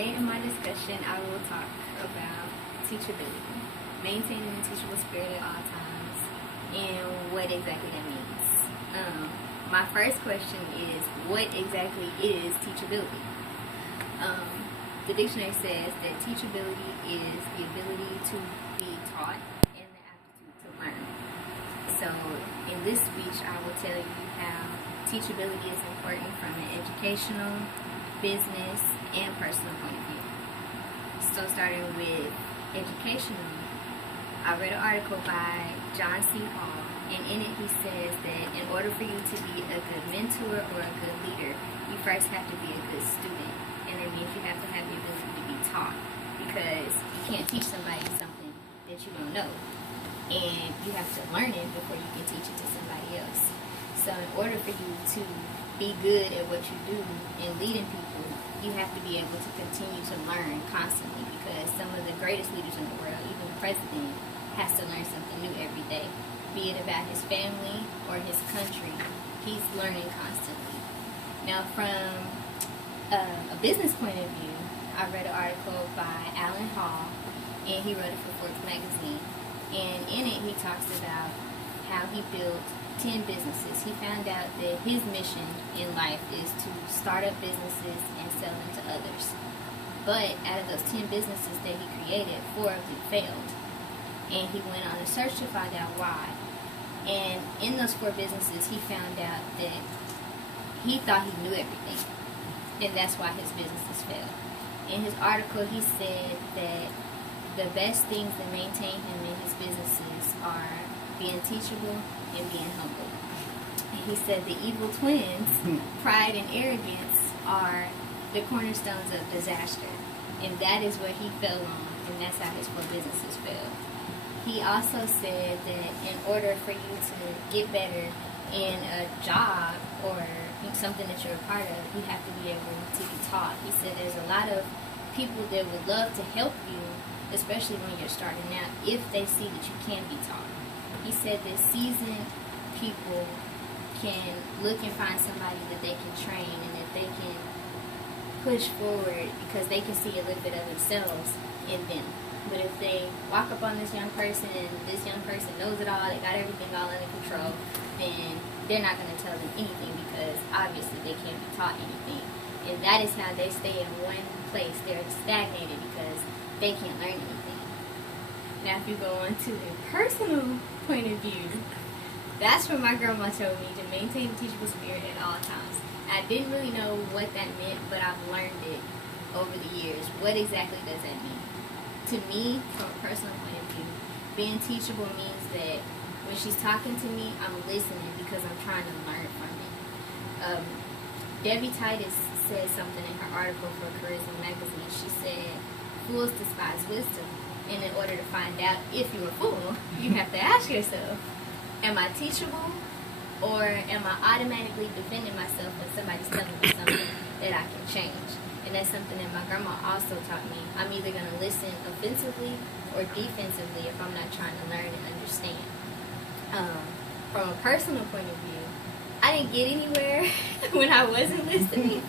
Today in my discussion, I will talk about teachability, maintaining a teachable spirit at all times, and what exactly that means. My first question is, what exactly is teachability? The dictionary says that teachability is the ability to be taught and the aptitude to learn. So in this speech, I will tell you how teachability is important from an educational, business, and personal point of view. So starting with educational, I read an article by John C. Hall, and in it he says that in order for you to be a good mentor or a good leader, you first have to be a good student. And that means you have to have the ability to be taught, because you can't teach somebody something that you don't know. And you have to learn it before you can teach it to somebody else. So in order for you to be good at what you do in leading people, you have to be able to continue to learn constantly, because some of the greatest leaders in the world, even the president, has to learn something new every day. Be it about his family or his country, he's learning constantly. Now from a business point of view, I read an article by Alan Hall, and he wrote it for Forbes magazine. And in it, he talks about how he built 10 businesses. He found out that his mission in life is to start up businesses and sell them to others. But out of those 10 businesses that he created, 4 of them failed. And he went on a search to find out why. And in those 4 businesses, he found out that he thought he knew everything. And that's why his businesses failed. In his article, he said that the best things that maintain him in his businesses are being teachable and being humble. And he said the evil twins, pride and arrogance, are the cornerstones of disaster. And that is where he fell on, and that's how his 4 businesses failed. He also said that in order for you to get better in a job or something that you're a part of, you have to be able to be taught. He said there's a lot of people that would love to help you, especially when you're starting out, if they see that you can be taught. He said that seasoned people can look and find somebody that they can train and that they can push forward, because they can see a little bit of themselves in them. But if they walk up on this young person and this young person knows it all, they got everything all under control, then they're not going to tell them anything, because obviously they can't be taught anything. And that is how they stay in one place. They're stagnated because they can't learn anything. Now if you go on to a personal point of view, that's what my grandma told me, to maintain a teachable spirit at all times. I didn't really know what that meant, but I've learned it over the years. What exactly does that mean? To me, from a personal point of view, being teachable means that when she's talking to me, I'm listening because I'm trying to learn from it. Debbie Titus said something in her article for Charisma magazine. She said, fools despise wisdom. And in order to find out if you're a fool, you have to ask yourself, am I teachable, or am I automatically defending myself when somebody's telling me something that I can change? And that's something that my grandma also taught me. I'm either going to listen offensively or defensively if I'm not trying to learn and understand. From a personal point of view, I didn't get anywhere when I wasn't listening.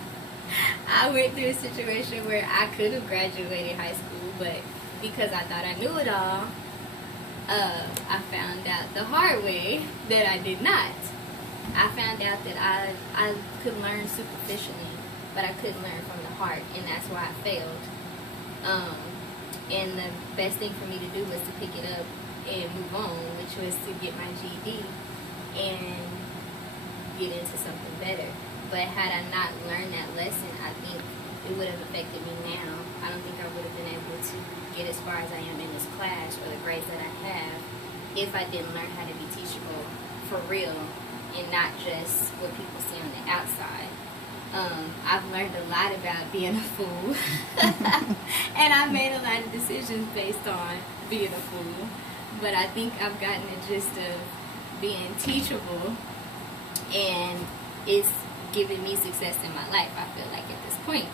I went through a situation where I could have graduated high school, but because I thought I knew it all, I found out the hard way that I did not. I found out that I could learn superficially, but I couldn't learn from the heart, and that's why I failed. And the best thing for me to do was to pick it up and move on, which was to get my GED and get into something better. But had I not learned that lesson, I think it would have affected me now. I don't think I would have been able to get as far as I am in this class or the grades that I have if I didn't learn how to be teachable for real and not just what people see on the outside. I've learned a lot about being a fool and I've made a lot of decisions based on being a fool, but I think I've gotten the gist of being teachable, and it's given me success in my life, I feel like, at this point.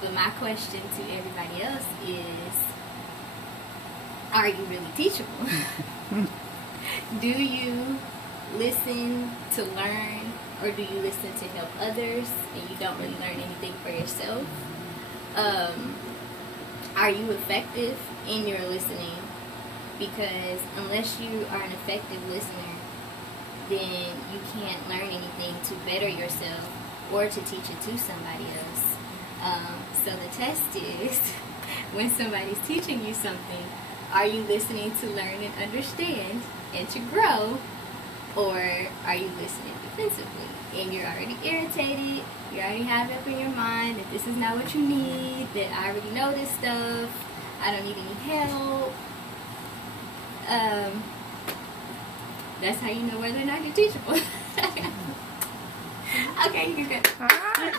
But my question to everybody else is, are you really teachable? Do you listen to learn, or do you listen to help others and you don't really learn anything for yourself? Are you effective in your listening? Because unless you are an effective listener, then you can't learn anything to better yourself or to teach it to somebody else. So the test is, when somebody's teaching you something, are you listening to learn and understand and to grow, or are you listening defensively? And you're already irritated, you already have it up in your mind that this is not what you need, that I already know this stuff, I don't need any help. That's how you know whether or not you're teachable. Okay, you can go.